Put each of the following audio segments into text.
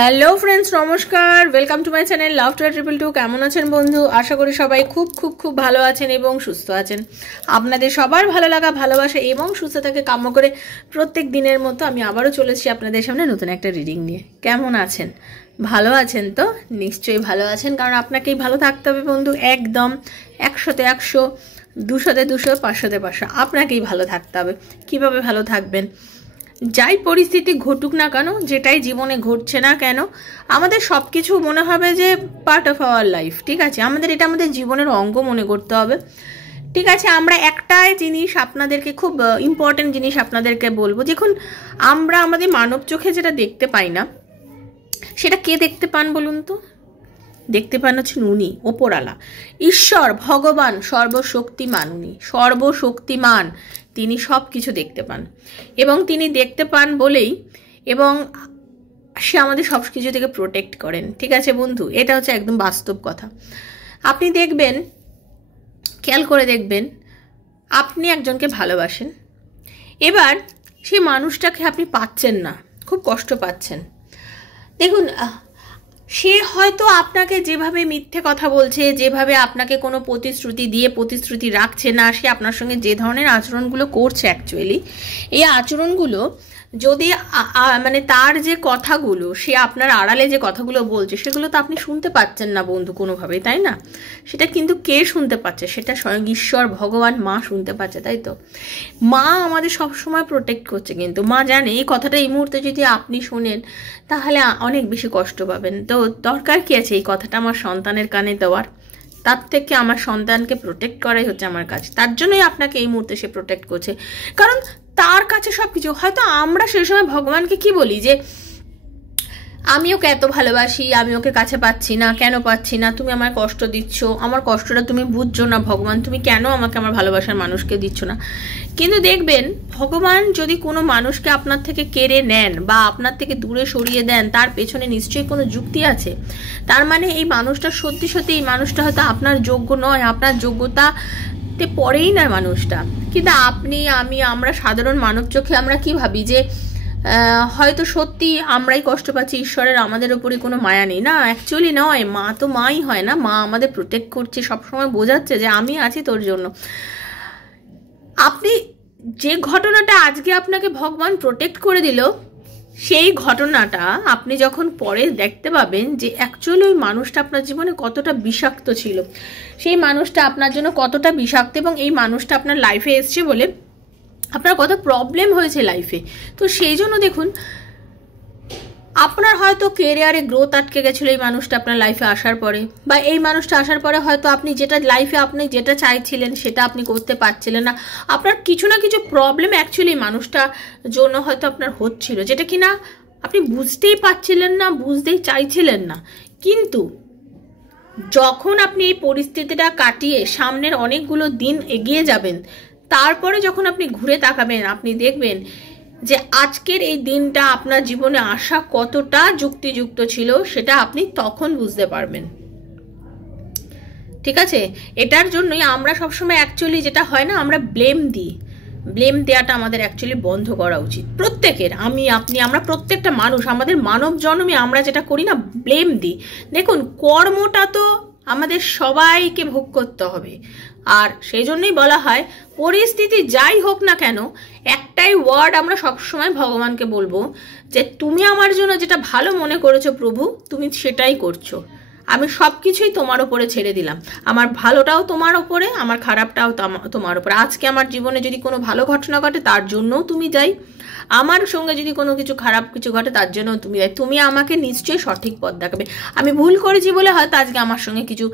Hello friends, নমস্কার। Welcome to my channel love to 222। কেমন আছেন বন্ধু? আশা করি সবাই খুব খুব খুব ভালো আছেন এবং সুস্থ আছেন। আপনাদের সবার ভালো লাগা, ভালোবাসা এবং সুস্থতাকে কাম্য করে প্রত্যেক দিনের মতো আমি আবারও চলেছি আপনাদের সামনে নতুন একটা রিডিং নিয়ে। কেমন আছেন? ভালো আছেন তো? নিশ্চয়ই ভালো আছেন, কারণ আপনাকেই ভালো থাকতে হবে বন্ধু। একদম 100তে 100, 200তে 200, 500তে 500 আপনাকেই ভালো থাকতে হবে। কিভাবে ভালো থাকবেন? যাই পরিস্থিতি ঘটুক না কেন, যেটাই জীবনে ঘটছে না কেন, আমাদের সব কিছু মনে হবে যে পার্ট অফ আওয়ার লাইফ। ঠিক আছে, এটা আমাদের জীবনের অঙ্গ মনে করতে হবে। ঠিক আছে, আমরা একটাই জিনিস আপনাদেরকে, খুব ইম্পর্টেন্ট জিনিস আপনাদেরকে বলবো। দেখুন, আমরা আমাদের মানব চোখে যেটা দেখতে পাই না, সেটা কে দেখতে পান বলুন তো? দেখতে পান হচ্ছেন উনি, ওপরালা, ঈশ্বর, ভগবান, সর্বশক্তিমান। উনি সর্বশক্তিমান, তিনি সব কিছু দেখতে পান এবং তিনি দেখতে পান বলেই এবং সে আমাদের সব কিছু থেকে প্রোটেক্ট করেন। ঠিক আছে বন্ধু, এটা হচ্ছে একদম বাস্তব কথা। আপনি দেখবেন, খেয়াল করে দেখবেন, আপনি একজনকে ভালোবাসেন, এবার সেই মানুষটাকে আপনি পাচ্ছেন না, খুব কষ্ট পাচ্ছেন। দেখুন, সে হয়তো আপনাকে যেভাবে মিথ্যে কথা বলছে, যেভাবে আপনাকে কোনো প্রতিশ্রুতি দিয়ে প্রতিশ্রুতি রাখছে না, সে আপনার সঙ্গে যে ধরনের আচরণগুলো করছে, অ্যাকচুয়ালি এই আচরণগুলো যদি মানে তার যে কথাগুলো, সে আপনার আড়ালে যে কথাগুলো বলছে, সেগুলো তো আপনি শুনতে পাচ্ছেন না বন্ধু কোনোভাবেই, তাই না? সেটা কিন্তু কে শুনতে পাচ্ছে? সেটা স্বয়ং ঈশ্বর, ভগবান, মা শুনতে পাচ্ছে, তাই তো? মা আমাদের সবসময় প্রোটেক্ট করছে, কিন্তু মা জানে এই কথাটা এই মুহূর্তে যদি আপনি শোনেন তাহলে অনেক বেশি কষ্ট পাবেন। তো দরকার কি আছে এই কথাটা আমার সন্তানের কানে দেওয়ার? তার থেকে আমার সন্তানকে প্রোটেক্ট করাই হচ্ছে আমার কাজ। তার জন্যই আপনাকে এই মুহূর্তে সে প্রোটেক্ট করছে, কারণ তার কাছে সব কিছু। হয়তো আমরা সেই সময় ভগবানকে কি বলি যে আমি ওকে এত ভালোবাসি, আমি ওকে কাছে পাচ্ছি না, কেন পাচ্ছি না? তুমি আমায় কষ্ট দিচ্ছ, আমার কষ্টটা তুমি বুঝছো না ভগবান, তুমি কেন আমাকে আমার ভালোবাসার মানুষকে দিচ্ছ না? কিন্তু দেখবেন, ভগবান যদি কোনো মানুষকে আপনার থেকে কেড়ে নেন বা আপনার থেকে দূরে সরিয়ে দেন, তার পেছনে নিশ্চয়ই কোনো যুক্তি আছে। তার মানে এই মানুষটা সত্যি সত্যি, এই মানুষটা হয়তো আপনার যোগ্য নয়, আপনার যোগ্যতাতে পড়েই না মানুষটা। কিন্তু আপনি, আমরা সাধারণ মানব চোখে আমরা কি ভাবি যে হয়তো সত্যি আমরাই কষ্ট পাচ্ছি, ঈশ্বরের আমাদের ওপরে কোনো মায়া নেই। না, অ্যাকচুয়ালি নয়, মা তো মাই হয় না, মা আমাদের প্রোটেক্ট করছে, সবসময় বোঝাচ্ছে যে আমি আছি তোর জন্য। আপনি যে ঘটনাটা আজকে আপনাকে ভগবান প্রোটেক্ট করে দিল, সেই ঘটনাটা আপনি যখন পরে দেখতে পাবেন যে অ্যাকচুয়ালি ওই মানুষটা আপনার জীবনে কতটা বিষাক্ত ছিল, সেই মানুষটা আপনার জন্য কতটা বিষাক্ত, এবং এই মানুষটা আপনার লাইফে এসছে বলে আপনার কত প্রবলেম হয়েছে লাইফে। তো সেই জন্য দেখুন, আপনার হয়তো কেরিয়ারে গ্রোথ আটকে গেছিলো এই মানুষটা আপনার লাইফে আসার পরে, বা এই মানুষটা আসার পরে হয়তো আপনি যেটা লাইফে আপনি যেটা চাইছিলেন সেটা আপনি করতে পারছিলেন না। আপনার কিছু না কিছু প্রবলেম অ্যাকচুয়ালি মানুষটার জন্য হয়তো আপনার হচ্ছিল, যেটা কিনা আপনি বুঝতেই পারছিলেন না, বুঝতেই চাইছিলেন না। কিন্তু যখন আপনি এই পরিস্থিতিটা কাটিয়ে সামনের অনেকগুলো দিন এগিয়ে যাবেন, তারপরে যখন আপনি ঘুরে তাকাবেন, আপনি দেখবেন যে আজকের এই দিনটা আপনার জীবনে আসা কতটা যুক্তিযুক্ত ছিল, সেটা আপনি তখন বুঝতে পারবেন। ঠিক আছে, এটার জন্যই আমরা সবসময় অ্যাকচুয়ালি যেটা হয় না, আমরা ব্লেম দিই। ব্লেম দেওয়াটা আমাদের অ্যাকচুয়ালি বন্ধ করা উচিত প্রত্যেকের। আমি, আপনি, আমরা প্রত্যেকটা মানুষ, আমাদের মানব জন্মে আমরা যেটা করি না, ব্লেম দিই। দেখুন, কর্মটা তো আমাদের সবাইকে ভোগ করতে হবে, আর সেই জন্যই বলা হয় পরিস্থিতি যাই হোক না কেন, একটাই ওয়ার্ড আমরা সবসময় ভগবানকে বলবো যে তুমি আমার জন্য যেটা ভালো মনে করেছো প্রভু, তুমি সেটাই করছো। আমি সব কিছুই তোমার ওপরে ছেড়ে দিলাম, আমার ভালোটাও তোমার ওপরে, আমার খারাপটাও তোমার ওপরে। আজকে আমার জীবনে যদি কোনো ভালো ঘটনা ঘটে, তার জন্যও তুমি যাই, আমার সঙ্গে যদি কোনো কিছু খারাপ কিছু ঘটে, তার জন্য তুমি যাই। তুমি আমাকে নিশ্চয়ই সঠিক পথ দেখাবে। আমি ভুল করেছি বলে হয়তো আজকে আমার সঙ্গে কিছু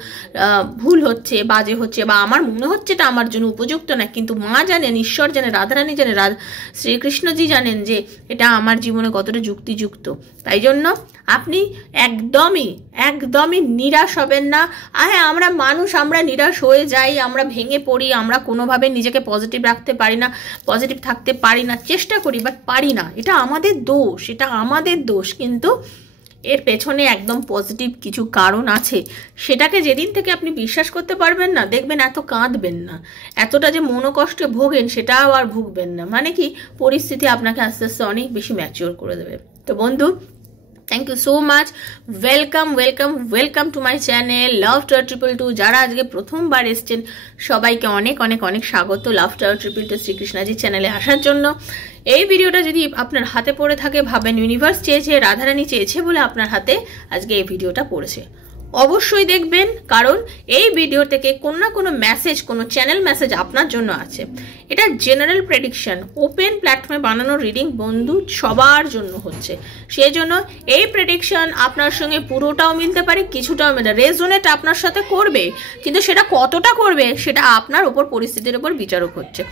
ভুল হচ্ছে, বাজে হচ্ছে, বা আমার মনে হচ্ছে এটা আমার জন্য উপযুক্ত না, কিন্তু মা জানেন, ঈশ্বর জানে, রাধারানী জানে, শ্রীকৃষ্ণজি জানেন যে এটা আমার জীবনে কতটা যুক্তিযুক্ত। তাই জন্য আপনি একদমই একদমই নিরাশ হবেন না। হ্যাঁ, আমরা মানুষ, আমরা নিরাশ হয়ে যাই, আমরা ভেঙে পড়ি, আমরা কোনোভাবে নিজেকে পজিটিভ রাখতে পারি না, পজিটিভ থাকতে পারি না, চেষ্টা করি বাট পারি না। এটা আমাদের দোষ, এটা আমাদের দোষ, কিন্তু এর পেছনে একদম পজিটিভ কিছু কারণ আছে। সেটাকে যেদিন থেকে আপনি বিশ্বাস করতে পারবেন না, দেখবেন এত কাঁদবেন না, এতটা যে মনোকষ্টে ভোগেন সেটাও আর ভুগবেন না। মানে কি, পরিস্থিতি আপনাকে আস্তে আস্তে অনেক বেশি ম্যাচিওর করে দেবে। তো বন্ধু, thank you so much. Welcome welcome welcome to my channel love tower 222। যারা আজকে প্রথমবার এসছেন সবাইকে অনেক অনেক অনেক স্বাগত লাভ টাওয়ার 222 শ্রীকৃষ্ণাজির চ্যানেলে আসার জন্য। এই ভিডিওটা যদি আপনার হাতে পড়ে থাকে, ভাবেন ইউনিভার্স চেয়েছে, রাধারানী চেয়েছে বলে আপনার হাতে আজকে এই ভিডিওটা পড়েছে, অবশ্যই দেখবেন, কারণ এই ভিডিও থেকে কোনো না কোনো মেসেজ, কোনো চ্যানেল মেসেজ আপনার জন্য আছে। এটা জেনারেল প্রেডিকশন, ওপেন প্ল্যাটফর্মে বানানো রিডিং বন্ধু সবার জন্য হচ্ছে। সেই জন্য এই প্রেডিকশন আপনার সঙ্গে পুরোটাও মিলতে পারে, কিছুটাও মিলতে রেজোনেট আপনার সাথে করবে, কিন্তু সেটা কতটা করবে সেটা আপনার উপর, পরিস্থিতির উপর বিচারক হচ্ছে।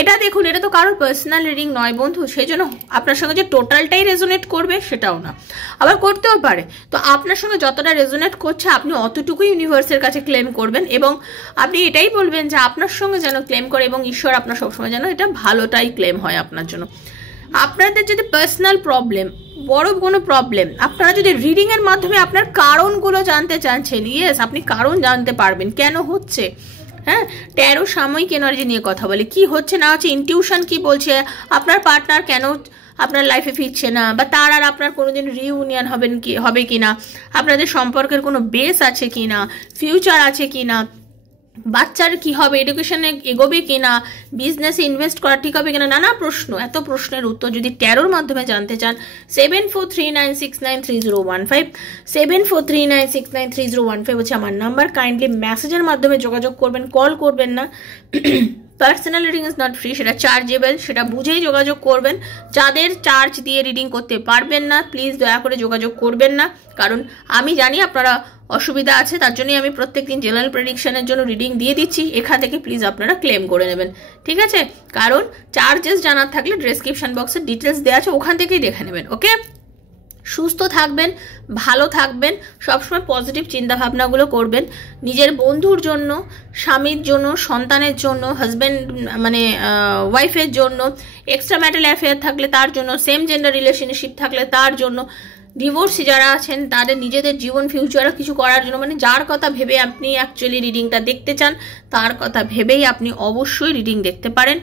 এটা দেখুন, এটা তো কারোর পার্সোনাল রিডিং নয় বন্ধু, সেই জন্য আপনার সঙ্গে যে টোটালটাই রেজোনেট করবে সেটাও না, আবার করতেও পারে। তো আপনার সঙ্গে যতটা রেজোনেট করছে আপনি অতটুকুই ইউনিভার্সের কাছে ক্লেম করবেন, এবং আপনি এটাই বলবেন যে আপনার সঙ্গে যেন ক্লেম করে, এবং ঈশ্বর আপনার সবসময় যেন এটা ভালোটাই ক্লেম হয় আপনার জন্য। আপনাদের যদি পার্সোনাল প্রবলেম, বড় কোনো প্রবলেম, আপনারা যদি রিডিং এর মাধ্যমে আপনার কারণগুলো জানতে চাচ্ছেন, ইয়েস আপনি কারণ জানতে পারবেন কেন হচ্ছে। হ্যাঁ, ট্যারো সাময়িক এনার্জি নিয়ে কথা বলে, কি হচ্ছে না হচ্ছে, ইনটিউশন কি বলছে, আপনার পার্টনার কেন আপনার লাইফে ফিরছে না, বা তার আর আপনার কোনোদিন রিউনিয়ন হবে কিনা, আপনাদের সম্পর্কের কোনো বেস আছে কিনা, ফিউচার আছে কিনা, বাচ্চার কি হবে, এডুকেশনে এগোবে কিনা, বিজনেসে ইনভেস্ট করা ঠিক হবে কিনা, নানা প্রশ্ন। এত প্রশ্নের উত্তর যদি ট্যারোর মাধ্যমে জানতে চান, 7439693015 7439693015 হচ্ছে আমার নাম্বার। কাইন্ডলি মেসেজের মাধ্যমে যোগাযোগ করবেন, কল করবেন না। Personal reading is not free, সেটা চার্জেবল, সেটা বুঝেই যোগাযোগ করবেন। যাদের চার্জ দিয়ে রিডিং করতে পারবেন না, প্লিজ দয়া করে যোগাযোগ করবেন না, কারণ আমি জানি আপনারা অসুবিধা আছে, তার জন্যই আমি প্রত্যেকদিন জেনারেল প্রেডিকশনের জন্য রিডিং দিয়ে দিচ্ছি। এখান থেকে প্লিজ আপনারা ক্লেম করে নেবেন, ঠিক আছে? কারণ চার্জেস জানার থাকলে ডেসক্রিপশন বক্সের ডিটেলস দেওয়া আছে, ওখান থেকেই দেখে নেবেন। ওকে, সুস্থ থাকবেন, ভালো থাকবেন, সবসময় পজিটিভ চিন্তাভাবনাগুলো করবেন, নিজের বন্ধুর জন্য, স্বামীর জন্য, সন্তানের জন্য, হাজব্যান্ড মানে ওয়াইফের জন্য, এক্সট্রা ম্যারিটাল অ্যাফেয়ার থাকলে তার জন্য, সেম জেন্ডার রিলেশনশিপ থাকলে তার জন্য, ডিভোর্সি যারা আছেন তাদের নিজেদের জীবন ফিউচারে কিছু করার জন্য, মানে যার কথা ভেবে আপনি অ্যাকচুয়ালি রিডিংটা দেখতে চান তার কথা ভেবেই আপনি অবশ্যই রিডিং দেখতে পারেন,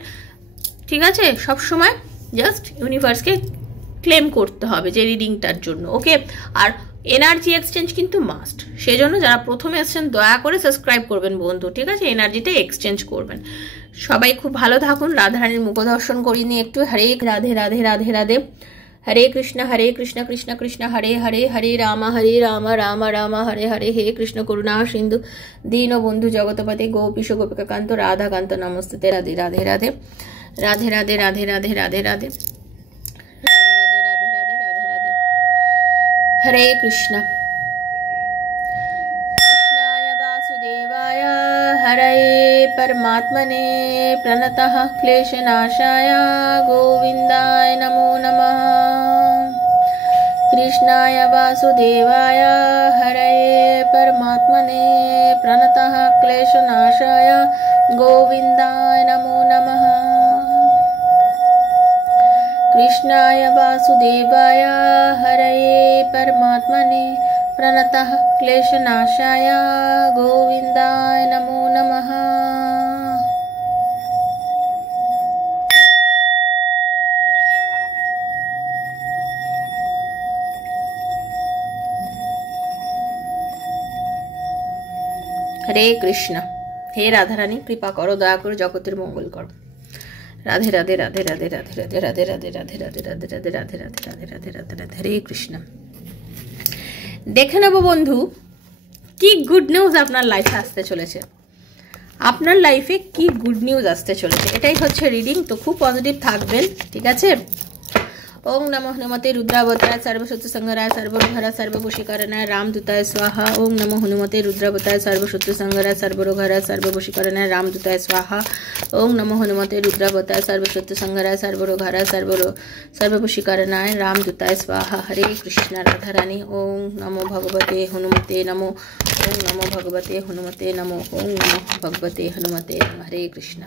ঠিক আছে? সবসময় জাস্ট ইউনিভার্সকে ক্লেম করতে হবে যে রিডিংটার জন্য। ওকে, আর এনার্জি এক্সচেঞ্জ কিন্তু মাস্ট, সেজন্য যারা প্রথমে এসেছেন দয়া করে সাবস্ক্রাইব করবেন বন্ধু, ঠিক আছে? এনার্জিটা এক্সচেঞ্জ করবেন। সবাই খুব ভালো থাকুন। রাধারানীর মুখ দর্শন করিয়ে নিয়ে একটু। হরে রাধে রাধে রাধে রাধে, হরে কৃষ্ণ কৃষ্ণ কৃষ্ণ হরে হরে, হরে রাম রাম রাম হরে হরে, হে কৃষ্ণ করুণা সিন্ধু দীন বন্ধু জগতপতি গোপীশ গোপিকাকান্ত রাধাকান্ত নমস্তে। রাধে রাধে রাধে রাধে রাধে রাধে রাধে রাধে রাধে हरे कृष्ण। कृष्णाय वासुदेवाय हरये परमात्मने प्रणतः क्लेशनाशाय गोविन्दाय नमो नमः। कृष्णाय वासुदेवाय हरये परमात्मने प्रणतः क्लेशनाशाय गोविन्दाय नमो नमः। कृष्णाय वासुदेवाय हरये परमात्मने प्रणतः क्लेशनाशाय गोविन्दाय नमो नमः। हरे कृष्ण। हे राधारानी कृपा करो, दया करो, जगतेर मंगल करो। राधे राधे राधे राधे राधे राधे राधे राधे राधे राधे राधे राधे राधे राधे राधे राधे राधे राधे हरे कृष्ण। দেখে নেব বন্ধু কি গুড নিউজ আপনার লাইফে আসতে চলেছে, আপনার লাইফে কি গুড নিউজ আসতে চলেছে, এটাই হচ্ছে রিডিং। তো খুব পজিটিভ থাকবেন, ঠিক আছে? ओम नमो हनुमते रुद्रावताय सर्वशत्रु संहाराय सर्वरोगहराय सर्ववशीकरणाय रामदूताय स्वाहा। ओम नमो हनुमते रुद्रावताय सर्वशत्रु संहाराय सर्वरोगहराय सर्ववशीकरणाय रामदूताय स्वाहा। ओम नमो हनुमते रुद्रावताय सर्वशत्रु संहाराय सर्वरोगहराय सर्ववशीकरणाय रामदूताय स्वाहा। हरे कृष्ण। राधा रानी। ओम नमो भगवते हनुमते नमो। ओम नमो भगवते हनुमते नमो। ओम नमो भगवते हनुमते नमः। हरे कृष्ण।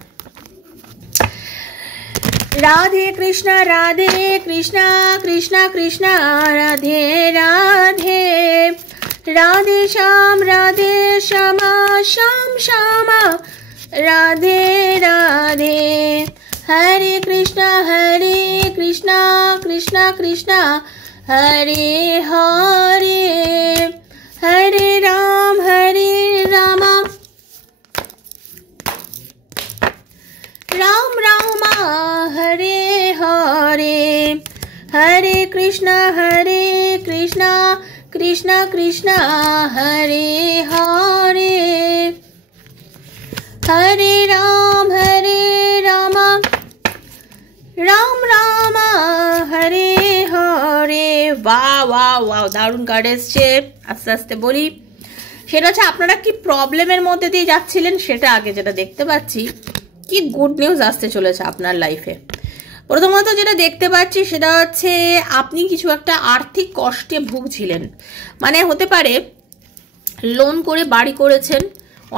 राधे कृष्ण कृष्ण कृष्ण राधे राधे राधे श्याम श्याम श्याम राधे राधे। हरे कृष्ण कृष्ण कृष्ण हरे हरे। হরে কৃষ্ণ কৃষ্ণ কৃষ্ণ হরে হরে, হরে রাম রাম রাম হরে হরে। বাহ বাহ বাহ, দারুণ কার্ড এসছে। আস্তে আস্তে বলি, সেটা হচ্ছে আপনারা কি প্রবলেমের মধ্যে দিয়ে যাচ্ছিলেন সেটা আগে যেটা দেখতে পাচ্ছি, কি গুড নিউজ আসতে চলেছে আপনার লাইফে। প্রথমত যেটা দেখতে পাচ্ছি সেটা হচ্ছে আপনি কিছু একটা আর্থিক কষ্টে ভুগছিলেন, মানে হতে পারে লোন করে বাড়ি করেছেন,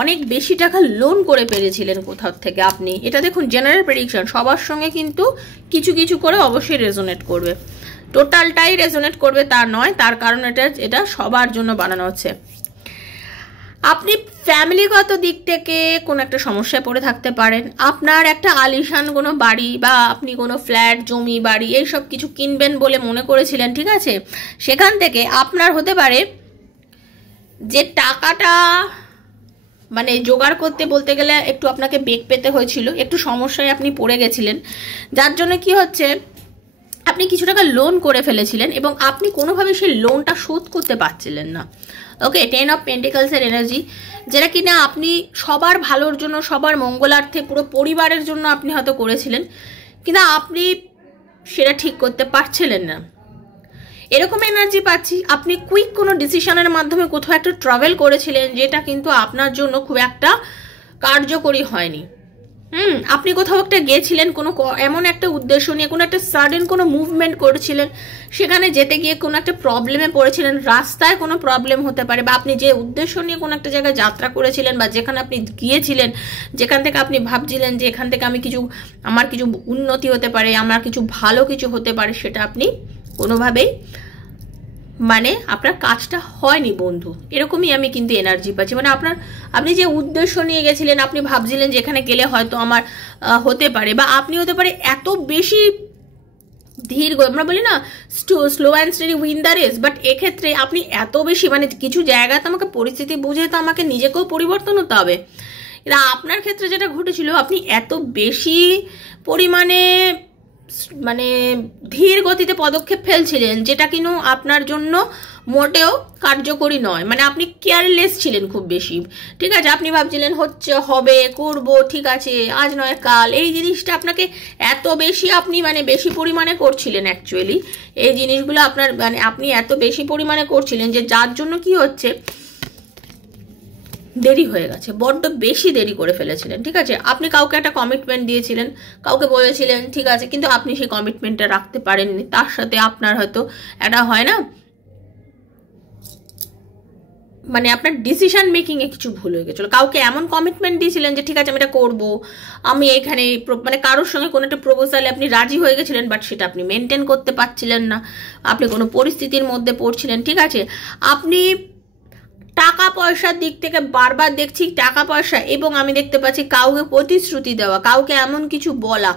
অনেক বেশি টাকা লোন করে পেরেছিলেন কোথাও থেকে আপনি। এটা দেখুন জেনারেল প্রেডিকশন, সবার সঙ্গে কিন্তু কিছু কিছু করে অবশ্যই রেজোনেট করবে, টোটালটাই রেজোনেট করবে তা নয়, তার কারণ এটা সবার জন্য বানানো হচ্ছে। আপনি ফ্যামিলিগত দিক থেকে কোনো একটা সমস্যায় পড়ে থাকতে পারেন, আপনার একটা আলিশান কোনো বাড়ি বা আপনি কোনো ফ্ল্যাট জমি বাড়ি এইসব কিছু কিনবেন বলে মনে করেছিলেন, ঠিক আছে, সেখান থেকে আপনার হতে পারে যে টাকাটা মানে জোগাড় করতে বলতে গেলে একটু আপনাকে বেগ পেতে হয়েছিল, একটু সমস্যায় আপনি পড়ে গেছিলেন, যার জন্য কি হচ্ছে আপনি কিছু টাকা লোন করে ফেলেছিলেন এবং আপনি কোনোভাবে সেই লোনটা শোধ করতে পারছিলেন না। ওকে, 10 অফ পেন্টিকলসের এনার্জি, যেটা কিনা আপনি সবার ভালোর জন্য, সবার মঙ্গলার্থে, পুরো পরিবারের জন্য আপনি হয়তো করেছিলেন, কিন্তু আপনি সেটা ঠিক করতে পারছিলেন না। এরকম এনার্জি পাচ্ছি আপনি কুইক কোনো ডিসিশনের মাধ্যমে কোথাও একটা ট্রাভেল করেছিলেন, যেটা কিন্তু আপনার জন্য খুব একটা কার্যকরী হয়নি। আপনি কোথাও একটা গিয়েছিলেন কোনো এমন একটা উদ্দেশ্য নিয়ে, কোনো একটা সাডেন কোনো মুভমেন্ট করেছিলেন, সেখানে যেতে গিয়ে কোনো একটা প্রবলেমে পড়েছিলেন, রাস্তায় কোনো প্রবলেম হতে পারে, বা আপনি যে উদ্দেশ্য নিয়ে কোনো একটা জায়গায় যাত্রা করেছিলেন বা যেখানে আপনি গিয়েছিলেন, যেখান থেকে আপনি ভাবছিলেন যে এখান থেকে আমার কিছু উন্নতি হতে পারে, আমার কিছু ভালো কিছু হতে পারে, সেটা আপনি কোনোভাবেই মানে আপনার কাজটা হয়নি বন্ধু, এরকমই আমি কিন্তু এনার্জি পাচ্ছি। মানে আপনি যে উদ্দেশ্য নিয়ে গেছিলেন, আপনি ভাবছিলেন যে এখানে গেলে হয়তো আমার হতে পারে, বা আপনি হতে পারে এত বেশি ধীর, আমরা বলি না slow and steady win the race, but এক্ষেত্রে আপনি এত বেশি মানে কিছু জায়গাতে আমাকে পরিস্থিতি বুঝে তো আমাকে নিজেকেও পরিবর্তন হতে হবে। কিন্তু আপনার ক্ষেত্রে যেটা ঘটেছিল, আপনি এত বেশি পরিমাণে মানে ধীর গতিতে পদক্ষেপ ফেলছিলেন, যেটা কিন্তু আপনার জন্য মোটেও কার্যকরী নয়। মানে আপনি কেয়ারলেস ছিলেন খুব বেশি, ঠিক আছে, আপনি ভাবছিলেন হচ্ছে, হবে, করব, ঠিক আছে, আজ নয় কাল, এই জিনিসটা আপনাকে এত বেশি আপনি মানে বেশি পরিমাণে করছিলেন। অ্যাকচুয়ালি এই জিনিসগুলো আপনার মানে আপনি এত বেশি পরিমাণে করছিলেন যে যার জন্য কি হচ্ছে দেরি হয়ে গেছে, বড্ড বেশি দেরি করে ফেলেছিলেন, ঠিক আছে। আপনি কাউকে একটা কমিটমেন্ট দিয়েছিলেন, কাউকে বলেছিলেন, ঠিক আছে, কিন্তু আপনি সেই কমিটমেন্টটা রাখতে পারেননি, তার সাথে আপনার হয়তো একটা হয় না মানে আপনার ডিসিশন মেকিং এ কিছু ভুল হয়ে গেছিল। কাউকে এমন কমিটমেন্ট দিয়েছিলেন যে ঠিক আছে আমি এটা করবো, আমি এখানে মানে কারোর সঙ্গে কোনো একটা প্রপোজালে আপনি রাজি হয়ে গেছিলেন, বাট সেটা আপনি মেনটেন করতে পারছিলেন না, আপনি কোনো পরিস্থিতির মধ্যে পড়ছিলেন, ঠিক আছে। আপনি টাকা পয়সার দিক থেকে বারবার দেখছি টাকা পয়সা, এবং আমি দেখতে পাচ্ছি কাউকে প্রতিশ্রুতি দেওয়া, কাউকে এমন কিছু বলা,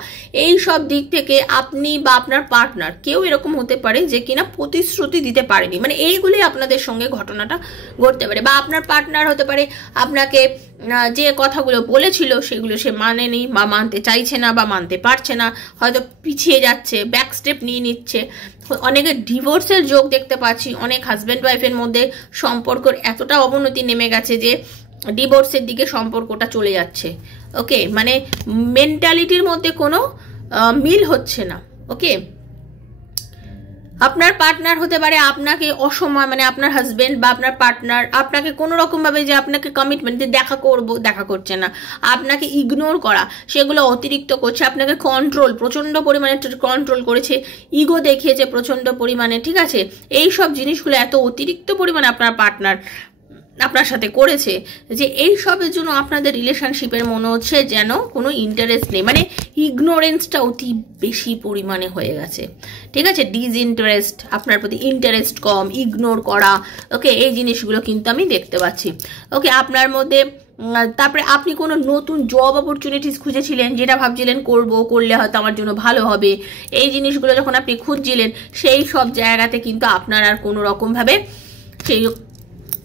এই সব দিক থেকে আপনি বা আপনার পার্টনার কেউ এরকম হতে পারে যে কিনা প্রতিশ্রুতি দিতে পারেনি, মানে এইগুলি আপনাদের সঙ্গে ঘটনাটা ঘটতে পারে। বা আপনার পার্টনার হতে পারে আপনাকে যে কথাগুলো বলেছিল সেগুলো সে মানেনি, বা মানতে চাইছে না, বা মানতে পারছে না, হয়তো পিছিয়ে যাচ্ছে, ব্যাক স্টেপ নিয়ে নিচ্ছে। অনেকের ডিভোর্সের যোগ দেখতে পাচ্ছি, অনেক হাজব্যান্ড ওয়াইফের মধ্যে সম্পর্কের এতটা অবনতি নেমে গেছে যে ডিভোর্সের দিকে সম্পর্কটা চলে যাচ্ছে। ওকে, মানে মেন্টালিটির মধ্যে কোনো মিল হচ্ছে না। ওকে, আপনার পার্টনার হতে পারে আপনাকে অসময় মানে আপনার হাজবেন্ড বা আপনার পার্টনার আপনাকে কোনো রকম ভাবে যে আপনাকে কমিটমেন্ট দেখা করব দেখা করছে না, আপনাকে ইগনোর করা সেগুলো অতিরিক্ত করছে, আপনাকে কন্ট্রোল প্রচন্ড পরিমাণে কন্ট্রোল করেছে, ইগো দেখিয়েছে প্রচন্ড পরিমাণে, ঠিক আছে। এই সব জিনিসগুলো এত অতিরিক্ত পরিমাণে আপনার পার্টনার আপনার সাথে করেছে যে এই সবের জন্য আপনাদের রিলেশনশিপের মনে হচ্ছে যেন কোনো ইন্টারেস্ট নেই, মানে ইগনোরেন্সটা অতি বেশি পরিমাণে হয়ে গেছে, ঠিক আছে। ডিসইন্টারেস্ট, আপনার প্রতি ইন্টারেস্ট কম, ইগনোর করা, ওকে, এই জিনিসগুলো কিন্তু আমি দেখতে পাচ্ছি। ওকে, আপনার মধ্যে তারপরে আপনি কোনো নতুন জব অপরচুনিটিস খুঁজেছিলেন, যেটা ভাবছিলেন করলে হয়তো আমার জন্য ভালো হবে, এই জিনিসগুলো যখন আপনি খুঁজছিলেন সেই সব জায়গাতে কিন্তু আপনার আর কোনো রকমভাবে সেই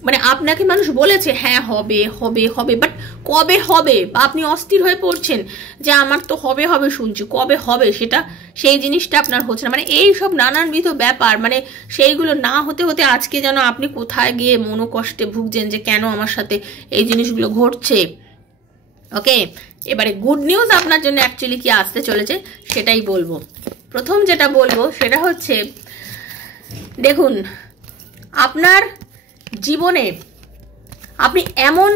মানে আপনাকে মানুষ বলেছে হ্যাঁ হবে হবে হবে, বাট কবে হবে, বা আপনি অস্থির হয়ে পড়ছেন যে আমার তো হবে হবে শুনছি, কবে হবে সেটা, সেই জিনিসটা আপনার হচ্ছে না। মানে এই সব নানানবিধ ব্যাপার, মানে সেইগুলো না হতে হতে আজকে যেন আপনি কোথায় গিয়ে মনোকষ্টে ভুগছেন যে কেন আমার সাথে এই জিনিসগুলো ঘটছে। ওকে, এবারে গুড নিউজ আপনার জন্য অ্যাকচুয়ালি কি আসতে চলেছে সেটাই বলবো। প্রথম যেটা বলবো সেটা হচ্ছে, দেখুন আপনার জীবনে আপনি এমন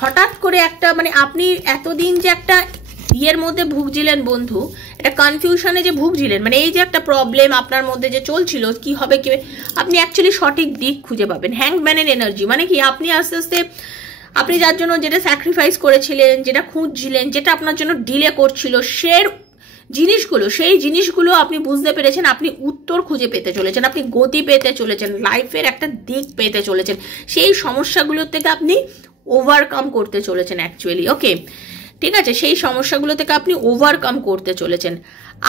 হঠাৎ করে একটা, মানে আপনি এতদিন যে একটা ইয়ের মধ্যে ভুগছিলেন বন্ধু, একটা কনফিউশনে যে ভুগছিলেন, মানে এই যে একটা প্রবলেম আপনার মধ্যে যে চলছিল কি হবে কি, আপনি অ্যাকচুয়ালি সঠিক দিক খুঁজে পাবেন। হ্যাংম্যানের এনার্জি মানে কি, আপনি আস্তে আস্তে আপনি যার জন্য যেটা স্যাক্রিফাইস করেছিলেন, যেটা খুঁজছিলেন, যেটা আপনার জন্য ডিলে করছিল, সেই জিনিসগুলো আপনি বুঝতে পেরেছেন, আপনি উত্তর খুঁজে পেতে চলেছেন, আপনি গতি পেতে চলেছেন, লাইফের একটা দিক পেতে চলেছেন, সেই সমস্যাগুলো থেকে আপনি ওভারকাম করতে চলেছেন অ্যাকচুয়ালি। ওকে, ঠিক আছে, সেই সমস্যাগুলো থেকে আপনি ওভারকাম করতে চলেছেন।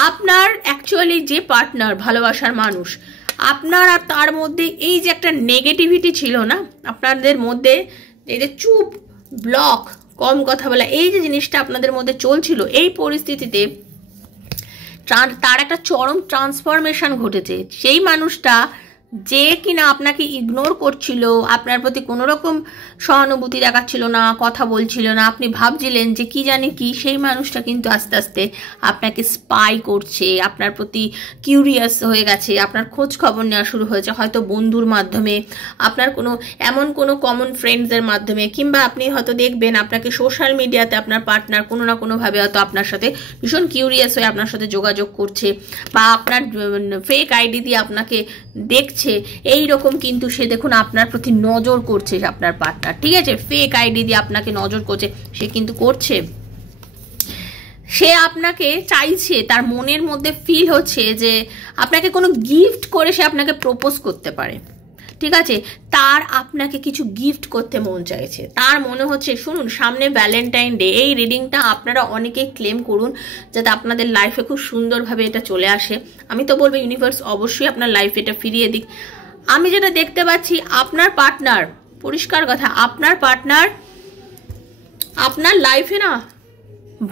আপনার অ্যাকচুয়ালি যে পার্টনার, ভালোবাসার মানুষ, আপনার আর তার মধ্যে এই যে একটা নেগেটিভিটি ছিল না আপনাদের মধ্যে, এই যে চুপ, ব্লক, কম কথা বলা, এই যে জিনিসটা আপনাদের মধ্যে চলছিল, এই পরিস্থিতিতে তার একটা চরম ট্রান্সফরমেশন ঘটেছে। সেই মানুষটা যে কিনা আপনাকে ইগনোর করছিল, আপনার প্রতি কোনো রকম সহানুভূতি দেখাচ্ছিল না, কথা বলছিল না, আপনি ভাবছিলেন যে কি জানি কি, সেই মানুষটা কিন্তু আস্তে আস্তে আপনাকে স্পাই করছে, আপনার প্রতি কিউরিয়াস হয়ে গেছে, আপনার খোঁজ খবর নেওয়া শুরু হয়েছে, হয়তো বন্ধুর মাধ্যমে, আপনার কোনো এমন কোনো কমন ফ্রেন্ডসদের মাধ্যমে, কিংবা আপনি হয়তো দেখবেন আপনাকে সোশ্যাল মিডিয়াতে আপনার পার্টনার কোনো না কোনোভাবে হয়তো আপনার সাথে ভীষণ কিউরিয়াস হয়ে আপনার সাথে যোগাযোগ করছে, বা আপনার ফেক আইডি দিয়ে আপনাকে দেখছে, এই রকম কিন্তু সে দেখুন আপনার প্রতি নজর করছে আপনার পার্টনার, ঠিক আছে, ফেক আইডি দিয়ে আপনাকে নজর করছে, সে কিন্তু করছে, সে আপনাকে চাইছে, তার মনের মধ্যে ফিল হচ্ছে যে আপনাকে কোনো গিফট করে সে আপনাকে প্রপোজ করতে পারে, ঠিক আছে, তার আপনাকে কিছু গিফট করতে মন চাইছে, তার মনে হচ্ছে, শুনুন সামনে ভ্যালেন্টাইন ডে, এই রিডিংটা আপনারা অনেকেই ক্লেম করুন যাতে আপনাদের লাইফে খুব সুন্দরভাবে এটা চলে আসে। আমি তো বলবো ইউনিভার্স অবশ্যই আপনার লাইফে এটা ফিরিয়ে দিক। আমি যেটা দেখতে পাচ্ছি, আপনার পার্টনার, পরিষ্কার কথা, আপনার পার্টনার আপনার লাইফে না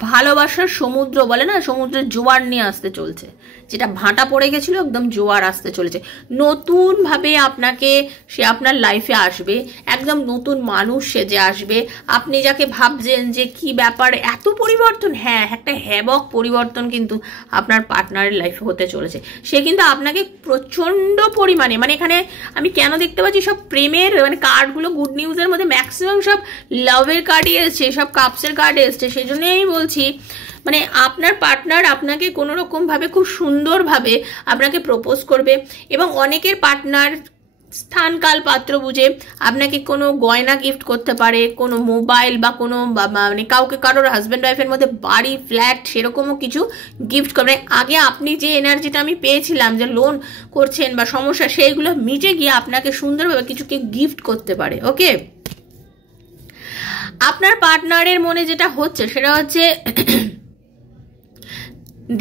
ভালোবাসার সমুদ্র বলে না, সমুদ্রের জোয়ার নিয়ে আসতে চলছে, যেটা ভাটা পড়ে গেছিল একদম জোয়ার আসতে চলেছে, নতুনভাবে আপনাকে সে আপনার লাইফে আসবে, একদম নতুন মানুষ সেজে আসবে। আপনি যাকে ভাবছেন যে কি ব্যাপার এত পরিবর্তন, হ্যাঁ একটা হ্যাবক পরিবর্তন কিন্তু আপনার পার্টনারের লাইফে হতে চলেছে। সে কিন্তু আপনাকে প্রচণ্ড পরিমাণে, মানে এখানে আমি কেন দেখতে পাচ্ছি সব প্রেমের মানে কার্ডগুলো, গুড নিউজের মধ্যে ম্যাক্সিমাম সব লাভের কার্ডই এসছে, সব কাপসের কার্ড এসছে, সেই জন্যই বলছি মানে আপনার পার্টনার আপনাকে কোনো রকম ভাবে খুব সুন্দরভাবে আপনাকে প্রপোজ করবে, এবং অনেকের পার্টনার স্থান কাল পাত্র বুঝে আপনাকে কোনো গয়না গিফট করতে পারে, কোনো মোবাইল বা কোনো মানে কাউকে কারোর হাজব্যান্ড ওয়াইফের মধ্যে বাড়ি, ফ্ল্যাট, সেরকমও কিছু গিফট করবে। আগে আপনি যে এনার্জিটা আমি পেয়েছিলাম যে লোন করছেন বা সমস্যা, সেইগুলো মিটে গিয়ে আপনাকে সুন্দরভাবে কিছুকে গিফট করতে পারে। ওকে, আপনার পার্টনারের মনে যেটা হচ্ছে সেটা হচ্ছে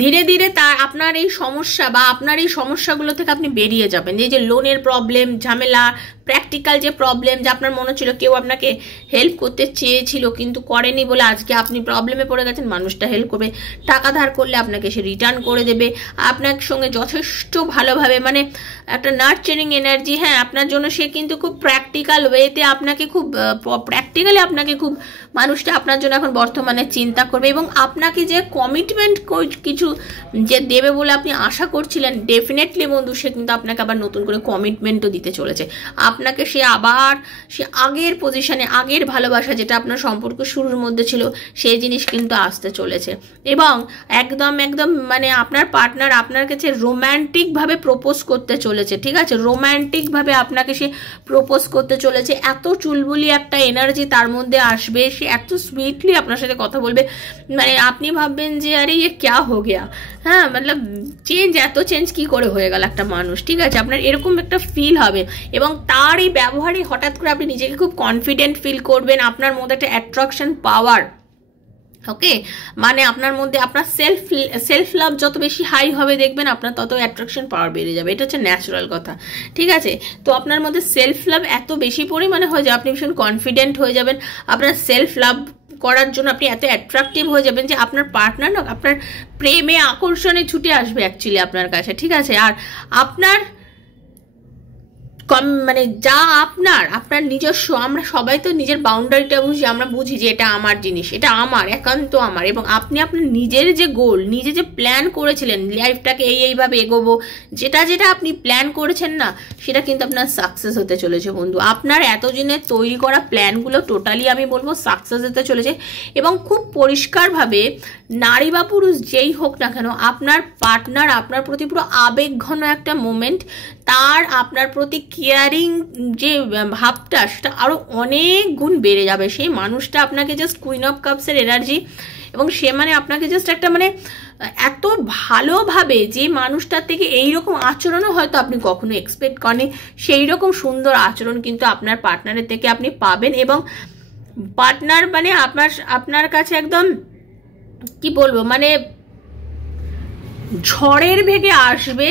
ধীরে ধীরে আপনার এই সমস্যা বা আপনার এই সমস্যাগুলো থেকে আপনি বেরিয়ে যাবেন। এই যে লোনের প্রবলেম, ঝামেলা, প্র্যাকটিক্যাল যে প্রবলেম, যে আপনার মনে ছিল কেউ আপনাকে হেল্প করতে চেয়েছিল কিন্তু করেনি বলে আজকে আপনি প্রবলেমে পড়ে গেছেন, মানুষটা হেল্প করবে, টাকা ধার করলে আপনাকে সে রিটার্ন করে দেবে, আপনার সঙ্গে যথেষ্ট ভালোভাবে, মানে একটা নার্চারিং এনার্জি, হ্যাঁ আপনার জন্য সে কিন্তু খুব প্র্যাকটিক্যাল ওয়েতে আপনাকে খুব প্র্যাকটিক্যালি আপনাকে খুব, মানুষটা আপনার জন্য এখন বর্তমানে চিন্তা করবে, এবং আপনাকে যে কমিটমেন্ট কিছু যে দেবে বলে আপনি আশা করছিলেন, ডেফিনেটলি বন্ধু সে কিন্তু আপনাকে আবার নতুন করে কমিটমেন্টও দিতে চলেছে। আপনাকে সে আবার সে আগের পজিশনে, আগের ভালোবাসা যেটা আপনার সম্পর্ক শুরুর মধ্যে ছিল, সেই জিনিস কিন্তু আসতে চলেছে, এবং একদম একদম মানে আপনার পার্টনার আপনার কাছে রোম্যান্টিকভাবে প্রপোজ করতে চলেছে, ঠিক আছে, রোম্যান্টিকভাবে আপনাকে সে প্রপোজ করতে চলেছে। এত চুলবুলি একটা এনার্জি তার মধ্যে আসবে, সে এত সুইটলি আপনার সাথে কথা বলবে, মানে আপনি ভাববেন যে আরে ইয়ে ক্যা হো গিয়া, হ্যাঁ মতলব চেঞ্জ, এত চেঞ্জ কি করে হয়ে গেল একটা মানুষ, ঠিক আছে, আপনার এরকম একটা ফিল হবে, এবং তার এই ব্যবহারে হঠাৎ করে আপনি নিজেকে খুব কনফিডেন্ট ফিল করবেন, আপনার মধ্যে একটা অ্যাট্রাকশন পাওয়ার ওকে, মানে আপনার মধ্যে আপনার সেলফ লাভ যত বেশি হাই হবে দেখবেন আপনার তত অ্যাট্রাকশন পাওয়ার বেড়ে যাবে, এটা হচ্ছে ন্যাচারাল কথা। ঠিক আছে, তো আপনার মধ্যে সেলফ লাভ এত বেশি পরিমাণে হয়ে যাবে, আপনি ভীষণ কনফিডেন্ট হয়ে যাবেন, আপনার সেলফ লাভ করার জন্য আপনি এত অ্যাট্রাকটিভ হয়ে যাবেন যে আপনার পার্টনার না আপনার প্রেমে আকর্ষণে ছুটে আসবে অ্যাকচুয়ালি আপনার কাছে। ঠিক আছে, আর আপনার মানে যা আপনার নিজস্ব, আমরা সবাই তো নিজের বাউন্ডারিটা বুঝি, আমরা বুঝি যে এটা আমার জিনিস, এটা আমার একান্ত আমার, এবং আপনি আপনার নিজের যে গোল, নিজে যে প্ল্যান করেছিলেন লাইফটাকে এইভাবে এগোবো, যেটা আপনি প্ল্যান করেছেন না, সেটা কিন্তু আপনার সাকসেস হতে চলেছে বন্ধু। আপনার এতদিনের তৈরি করা প্ল্যানগুলো টোটালি আমি বলবো সাকসেস হতে চলেছে, এবং খুব পরিষ্কারভাবে নারী বা পুরুষ যেই হোক না কেন, আপনার পার্টনার আপনার প্রতি পুরো আবেগঘন একটা মোমেন্ট, তার আপনার প্রতি কেয়ারিং যে ভাবটা সেটা আরো অনেক গুণ বেড়ে যাবে। সেই মানুষটা আপনাকে জাস্ট কুইন অফ কাপসের এনার্জি, এবং সে মানে আপনাকে জাস্ট একটা মানে এত ভালোভাবে, যে মানুষটার থেকে এইরকম আচরণও হয়তো আপনি কখনো এক্সপেক্ট করেননি, সেই রকম সুন্দর আচরণ কিন্তু আপনার পার্টনারের থেকে আপনি পাবেন। এবং পার্টনার মানে আপনার কাছে একদম কি বলবো, মানে ঝড়ের বেগে আসবে,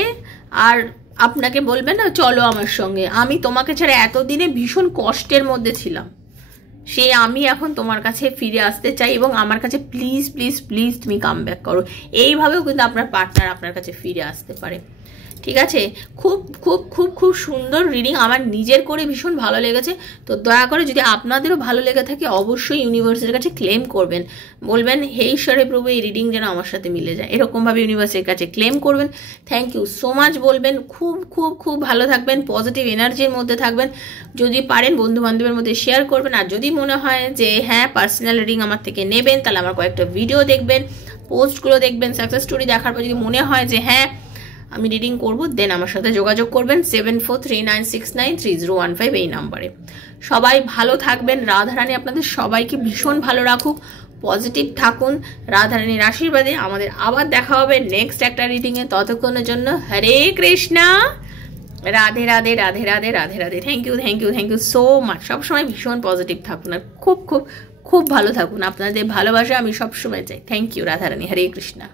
আর আপনাকে বলবে না চলো আমার সঙ্গে, আমি তোমাকে ছাড়া এতদিনে ভীষণ কষ্টের মধ্যে ছিলাম, সে আমি এখন তোমার কাছে ফিরে আসতে চাই, এবং আমার কাছে প্লিজ প্লিজ প্লিজ তুমি কাম ব্যাক করো। এইভাবেও কিন্তু আপনার পার্টনার আপনার কাছে ফিরে আসতে পারে। ঠিক আছে, খুব খুব খুব খুব সুন্দর রিডিং, আমার নিজের করে ভীষণ ভালো লেগেছে। তো দয়া করে যদি আপনাদেরও ভালো লেগে থাকে অবশ্যই ইউনিভার্সের কাছে ক্লেম করবেন, বলবেন হে ঈশ্বরে প্রভু এই রিডিং যেন আমার সাথে মিলে যায়, এরকমভাবে ইউনিভার্সের কাছে ক্লেম করবেন। থ্যাংক ইউ সো মাচ বলবেন, খুব খুব খুব ভালো থাকবেন, পজিটিভ এনার্জির মধ্যে থাকবেন। যদি পারেন বন্ধু বান্ধবের মধ্যে শেয়ার করবেন, আর যদি মনে হয় যে হ্যাঁ পার্সোনাল রিডিং আমার থেকে নেবেন, তাহলে আমার কয়েকটা ভিডিও দেখবেন, পোস্টগুলো দেখবেন, সাকসেস স্টোরি দেখার পর যদি মনে হয় যে হ্যাঁ আমি রিডিং করবো, দেন আমার সাথে যোগাযোগ করবেন 7439693015 এই নাম্বারে। সবাই ভালো থাকবেন, রাধারানী আপনাদের সবাইকে ভীষণ ভালো রাখুক, পজিটিভ থাকুন, রাধারানীর আশীর্বাদে। আমাদের আবার দেখা হবে নেক্সট একটা রিডিংয়ে, ততক্ষণের জন্য Hare Krishna, Radhe Radhe Radhe Radhe Radhe Radhe. Thank you thank you thank you so much. সবসময় ভীষণ পজিটিভ থাকুন আর খুব খুব খুব ভালো থাকুন, আপনাদের ভালোবাসা আমি সবসময় চাই। Thank you Radharani, Hare Krishna.